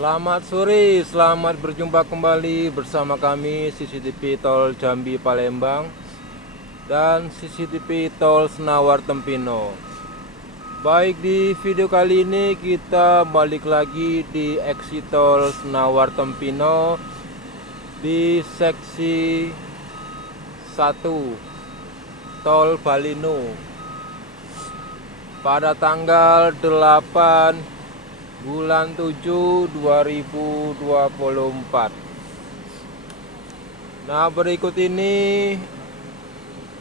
Selamat sore, selamat berjumpa kembali bersama kami CCTV Tol Jambi Palembang dan CCTV Tol Senawar Tempino. Baik, di video kali ini kita balik lagi di exit Tol Senawar Tempino di seksi 1 Tol Balino pada tanggal 8 bulan 7 2024. Nah, berikut ini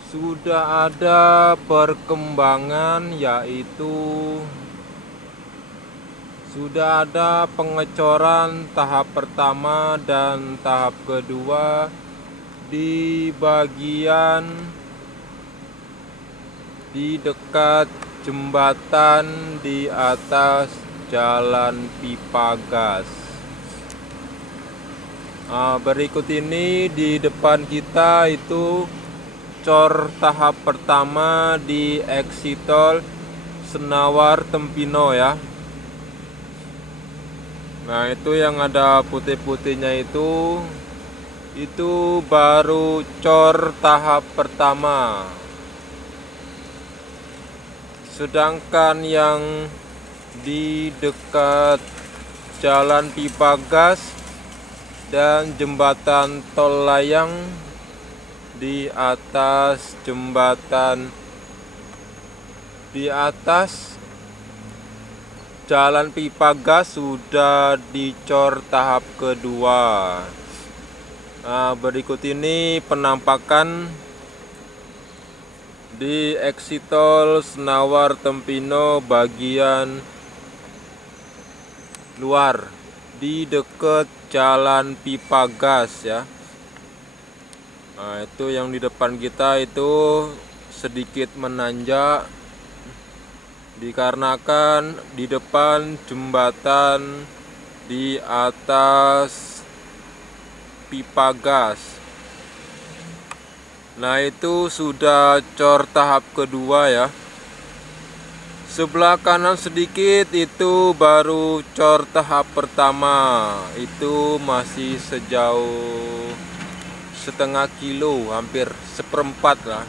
sudah ada perkembangan, yaitu sudah ada pengecoran tahap pertama dan tahap kedua di bagian di dekat jembatan di atas Jalan Pipa Gas. Berikut ini di depan kita itu cor tahap pertama di exit tol Senawar Tempino ya. Nah, itu yang ada putih-putihnya itu baru cor tahap pertama. Sedangkan yang di dekat Jalan Pipa Gas dan jembatan tol layang di atas Jalan Pipa Gas sudah dicor tahap kedua. Nah, berikut ini penampakan di exit tol Senawar Tempino bagian luar di dekat Jalan Pipa Gas ya. Nah, itu yang di depan kita itu sedikit menanjak dikarenakan di depan jembatan di atas pipa gas. Nah, itu sudah cor tahap kedua ya. Sebelah kanan sedikit itu baru cor tahap pertama. Itu masih sejauh setengah kilo, hampir seperempat lah,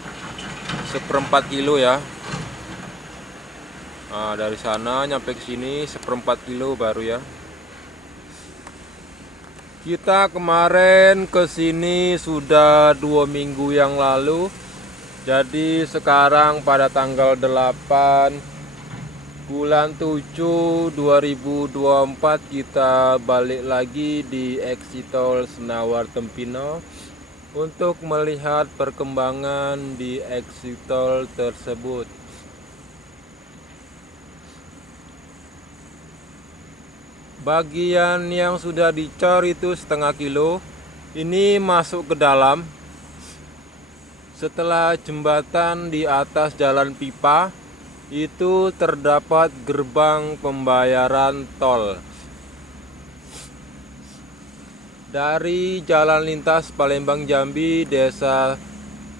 seperempat kilo ya. Nah, dari sana nyampe ke sini seperempat kilo baru ya. Kita kemarin ke sini sudah 2 minggu yang lalu. Jadi sekarang pada tanggal 8 bulan 7 2024 kita balik lagi di exit tol Senawar Tempino untuk melihat perkembangan di exit tol tersebut. Bagian yang sudah dicor itu setengah kilo, ini masuk ke dalam. Setelah jembatan di atas jalan pipa itu terdapat gerbang pembayaran tol. Dari jalan lintas Palembang Jambi Desa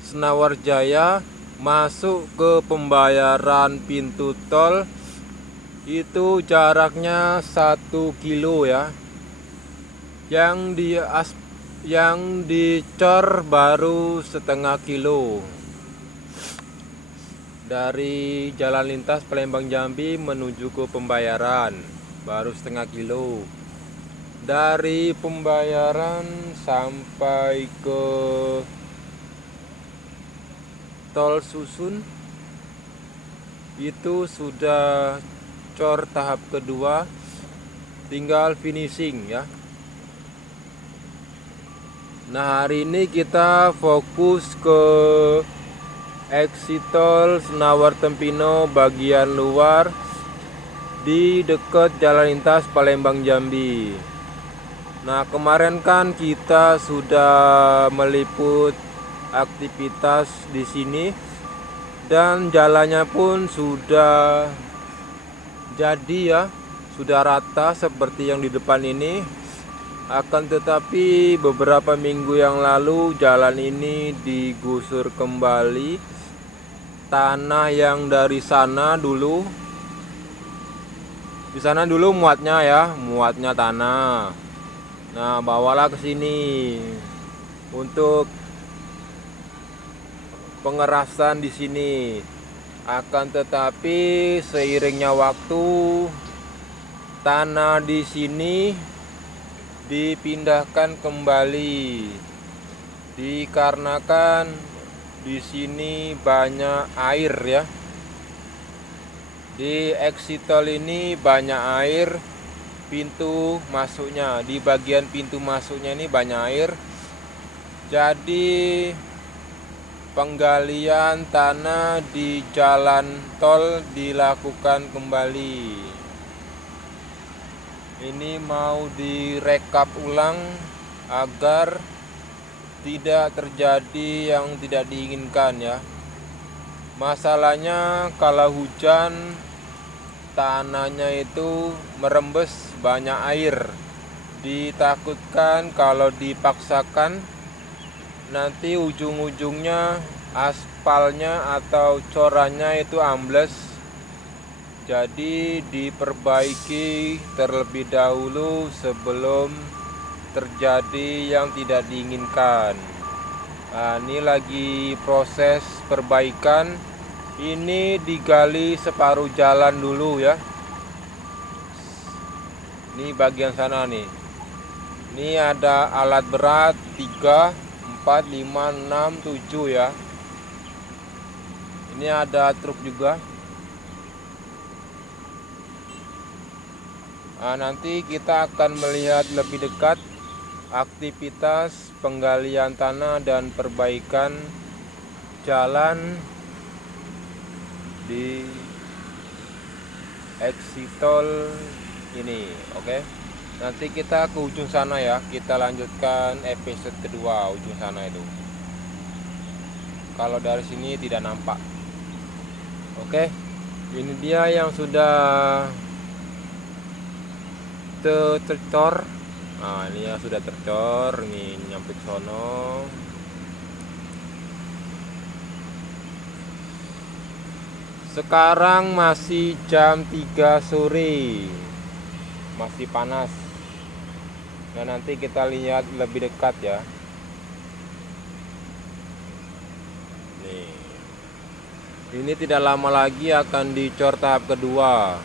Senawar Jaya masuk ke pembayaran pintu tol itu jaraknya 1 kilo ya. Yang dicor baru setengah kilo. Dari jalan lintas Palembang Jambi menuju ke pembayaran baru setengah kilo. Dari pembayaran sampai ke tol Susun itu sudah cor tahap kedua, tinggal finishing ya. Nah, hari ini kita fokus ke exit tol Senawar Tempino bagian luar di dekat jalan lintas Palembang Jambi. Nah, kemarin kan kita sudah meliput aktivitas di sini dan jalannya pun sudah jadi ya, sudah rata seperti yang di depan ini. Akan tetapi beberapa minggu yang lalu jalan ini digusur kembali. Tanah yang dari sana dulu Di sana dulu muatnya ya, muatnya tanah. Nah, bawalah ke sini untuk pengerasan di sini. Akan tetapi seiringnya waktu, tanah di sini dipindahkan kembali dikarenakan di sini banyak air ya. Di exit tol ini banyak air, pintu masuknya, di bagian pintu masuknya ini banyak air. Jadi penggalian tanah di jalan tol dilakukan kembali. Ini mau direkap ulang agar tidak terjadi yang tidak diinginkan ya. Masalahnya kalau hujan tanahnya itu merembes banyak air. Ditakutkan kalau dipaksakan nanti ujung-ujungnya aspalnya atau corannya itu ambles. Jadi diperbaiki terlebih dahulu sebelum terjadi yang tidak diinginkan. Nah, ini lagi proses perbaikan. Ini digali separuh jalan dulu ya. Ini bagian sana nih. Ini ada alat berat 3, 4, 5, 6, 7 ya. Ini ada truk juga. Nah, nanti kita akan melihat lebih dekat aktivitas penggalian tanah dan perbaikan jalan di exit tol ini. Oke. Nanti kita ke ujung sana ya. Kita lanjutkan episode kedua ujung sana itu. Kalau dari sini tidak nampak. Oke. Ini dia yang sudah tercor. Nah, ini yang sudah tercor, ini nyampe ke sono. Sekarang masih jam 3 sore. Masih panas. Nah, nanti kita lihat lebih dekat ya. Nih. Ini tidak lama lagi akan dicor tahap kedua.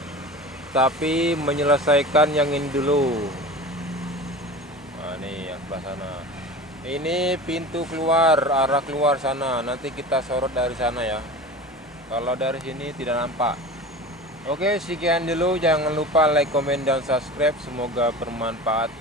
Tapi menyelesaikan yang ini dulu. Nah, nih yang sebelah sana. Ini pintu keluar, arah keluar sana. Nanti kita sorot dari sana ya. Kalau dari sini tidak nampak. Oke, sekian dulu. Jangan lupa like, komen, dan subscribe. Semoga bermanfaat.